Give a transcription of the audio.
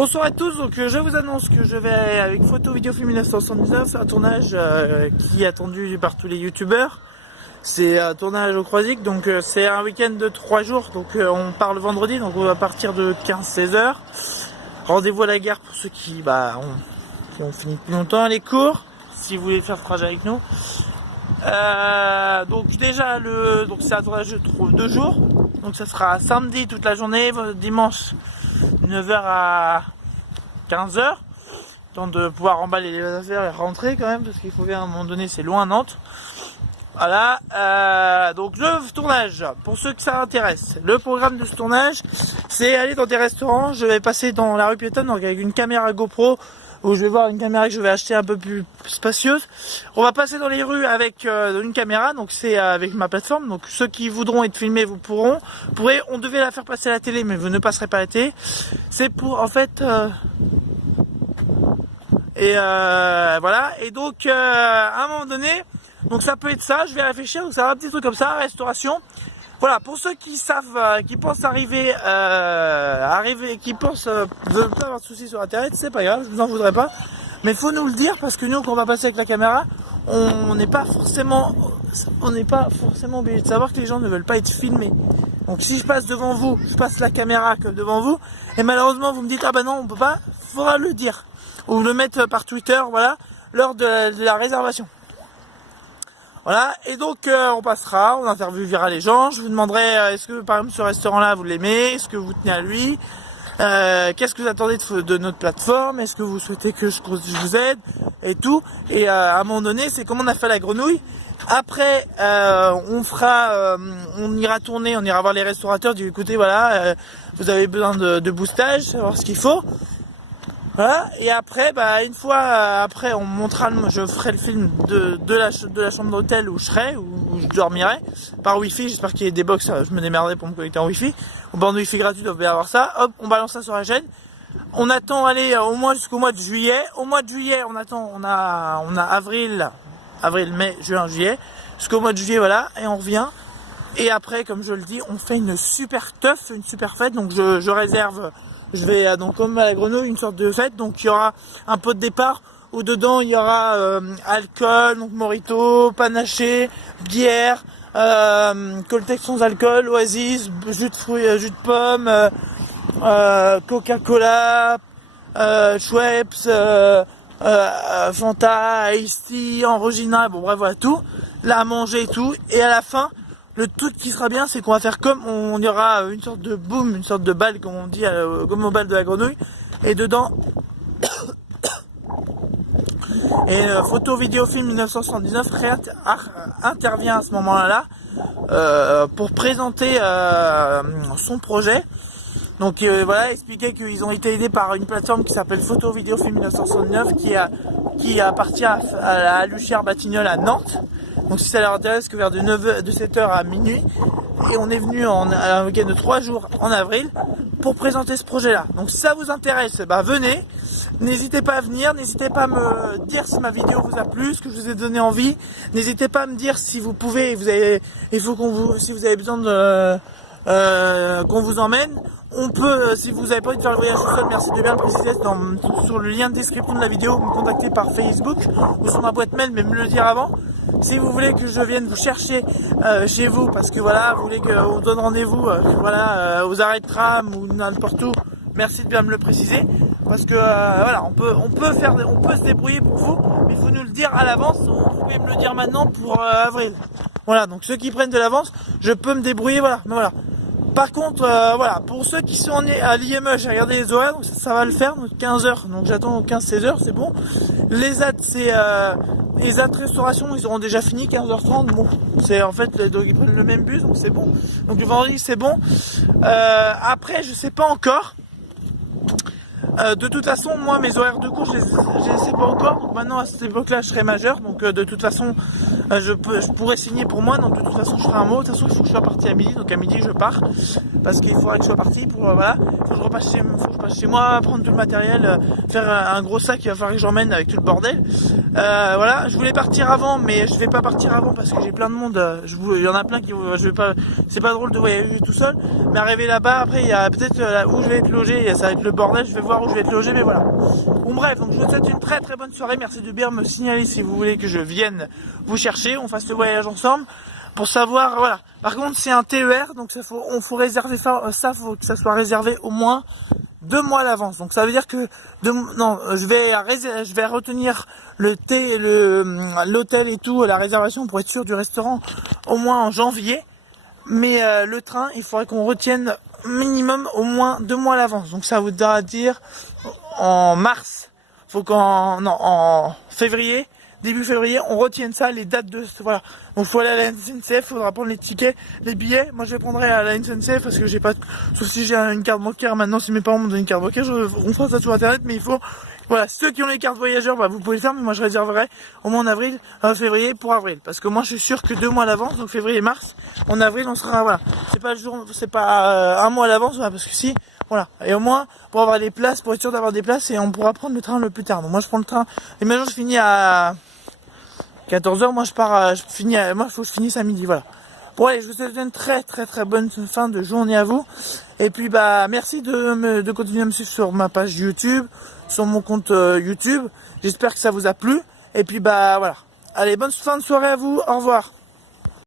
Bonsoir à tous, donc je vous annonce que je vais avec Photo Vidéo Film 1979, c'est un tournage qui est attendu par tous les youtubeurs. C'est un tournage au Croisic, donc c'est un week-end de 3 jours, donc on part le vendredi, donc on va partir de 15-16 heures. Rendez-vous à la gare pour ceux qui ont fini plus longtemps les cours, si vous voulez faire ce trajet avec nous. Donc déjà donc c'est un tournage de 2 jours, donc ça sera samedi toute la journée, dimanche 9h à 15h, temps de pouvoir emballer les affaires et rentrer quand même, parce qu'il faut bien à un moment donné, c'est loin Nantes. Voilà, donc le tournage, pour ceux que ça intéresse, le programme de ce tournage, c'est aller dans des restaurants. Je vais passer dans la rue piétonne, donc avec une caméra GoPro, où je vais voir une caméra que je vais acheter un peu plus spacieuse. On va passer dans les rues avec une caméra, donc c'est avec ma plateforme. Donc ceux qui voudront être filmés, vous pourrez. On devait la faire passer à la télé, mais vous ne passerez pas à la télé. C'est pour en fait voilà. Et donc à un moment donné, donc ça peut être ça. Je vais réfléchir. Donc ça va un petit truc comme ça, restauration. Voilà, pour ceux qui savent, qui pensent qui pensent ne pas avoir de soucis sur internet, c'est pas grave, je vous en voudrais pas. Mais faut nous le dire, parce que nous, quand on va passer avec la caméra, on n'est pas forcément obligé de savoir que les gens ne veulent pas être filmés. Donc si je passe devant vous, je passe la caméra comme devant vous, et malheureusement vous me dites ah bah non on peut pas, faudra le dire. Ou le mettre par Twitter, voilà, lors de la réservation. Voilà, et donc on passera, on interviewera les gens, je vous demanderai est-ce que par exemple ce restaurant-là vous l'aimez, est-ce que vous tenez à lui, qu'est-ce que vous attendez de notre plateforme, est-ce que vous souhaitez que je vous aide, et tout. Et à un moment donné, c'est comme on a fait la grenouille. Après, on ira tourner, on ira voir les restaurateurs, dire écoutez voilà, vous avez besoin de boostage, savoir ce qu'il faut. Voilà, et après, une fois après, on montrera, je ferai le film de la chambre d'hôtel où je serai, où je dormirai, par wifi. J'espère qu'il y a des box, je me démerderai pour me connecter en wifi. Au bande wifi gratuite, on va avoir ça. Hop, on balance ça sur la chaîne. On attend aller au moins jusqu'au mois de juillet. Au mois de juillet, on a avril, mai, juin, juillet. Jusqu'au mois de juillet, voilà, et on revient. Et après, comme je le dis, on fait une super teuf, une super fête. Donc je réserve. Je vais donc comme à la grenouille une sorte de fête, donc il y aura un pot de départ où dedans il y aura alcool, donc mojito, panaché, bière, Coltex sans alcool, Oasis, jus de fruits, jus de pommes, Coca-Cola, Schweppes, Fanta, Ice Tea, Orangina, bon bref voilà tout, là à manger et tout, et à la fin le truc qui sera bien, c'est qu'on va faire comme on y aura une sorte de boom, une sorte de balle, comme on dit, comme au bal de la grenouille. Et dedans, et Photo Vidéo Film 1979 intervient à ce moment-là pour présenter son projet. Donc voilà, expliquer qu'ils ont été aidés par une plateforme qui s'appelle Photo Vidéo Film 1979 qui appartient à Luchière Batignolles à Nantes. Donc si ça leur intéresse, que vers de 7h à minuit, et on est venu à un week-end de 3 jours en avril pour présenter ce projet-là. Donc si ça vous intéresse, venez, n'hésitez pas à venir, n'hésitez pas à me dire si ma vidéo vous a plu, ce que je vous ai donné envie, n'hésitez pas à me dire si vous pouvez, si vous avez besoin qu'on vous emmène. On peut, si vous n'avez pas envie de faire le voyage tout seul, merci de bien le préciser sur le lien de description de la vidéo, me contacter par Facebook ou sur ma boîte mail, mais me le dire avant. Si vous voulez que je vienne vous chercher chez vous, parce que voilà, vous voulez qu'on donne rendez-vous aux arrêts de tram ou n'importe où, merci de bien me le préciser, parce que voilà, on peut se débrouiller pour vous, mais il faut nous le dire à l'avance. Vous pouvez me le dire maintenant pour avril. Voilà, donc ceux qui prennent de l'avance, je peux me débrouiller, voilà. Mais voilà. Par contre, voilà, pour ceux qui sont à l'IME, j'ai regardé les horaires, donc ça va le faire, donc 15h, donc j'attends 15-16 heures, c'est bon. Les AT restauration, ils auront déjà fini 15h30, bon, c'est en fait, donc ils prennent le même bus, donc c'est bon. Donc le vendredi, c'est bon. Après, je sais pas encore. De toute façon, moi, mes horaires de cours, je les sais pas encore. Donc maintenant, à cette époque-là, je serai majeur. Donc de toute façon, je pourrais signer pour moi. Donc de toute façon, je ferai un mot. De toute façon, il faut que je sois parti à midi. Donc à midi, je pars. parce qu'il faudrait que je sois parti pour voilà, faut que je repasse chez moi, prendre tout le matériel, faire un gros sac, il va falloir que j'emmène avec tout le bordel. Voilà, je voulais partir avant, mais je vais pas partir avant parce que j'ai plein de monde. Il y en a plein qui, je vais pas, c'est pas drôle de voyager tout seul. Mais arriver là-bas, après il y a peut-être où je vais être logé, ça va être le bordel. Je vais voir où je vais être logé, mais voilà. Bon bref, donc je vous souhaite une très très bonne soirée. Merci de bien me signaler si vous voulez que je vienne vous chercher, on fasse le voyage ensemble. Pour savoir, voilà. Par contre, c'est un TER, donc faut réserver ça, faut que ça soit réservé au moins 2 mois à l'avance. Donc ça veut dire que je vais retenir l'hôtel et tout, la réservation pour être sûr du restaurant au moins en janvier. Mais le train, il faudrait qu'on retienne minimum au moins 2 mois à l'avance. Donc ça voudra dire en mars, en février. Début février, on retienne ça, les dates de... Voilà. Donc il faut aller à la SNCF, il faudra prendre les tickets, les billets. Moi je les prendrai à la SNCF parce que j'ai pas... Sauf si j'ai une carte bancaire maintenant, si mes parents m'ont donné une carte bancaire, on fera ça sur internet, mais il faut... Voilà, ceux qui ont les cartes voyageurs, bah, vous pouvez le faire, mais moi je réserverai au moins en avril, février pour avril. Parce que moi je suis sûr que 2 mois à l'avance, donc février, mars, en avril on sera... Voilà. C'est pas un mois à l'avance, voilà, parce que si... Voilà, et au moins pour avoir des places, pour être sûr d'avoir des places, et on pourra prendre le train le plus tard. Donc moi je prends le train, et maintenant je finis à 14h, moi je pars, moi il faut que je finisse à midi, voilà. Bon allez, je vous souhaite une très très très bonne fin de journée à vous. Et puis bah merci de continuer à me suivre sur ma page YouTube, sur mon compte YouTube. J'espère que ça vous a plu. Et puis bah voilà. Allez, bonne fin de soirée à vous, au revoir.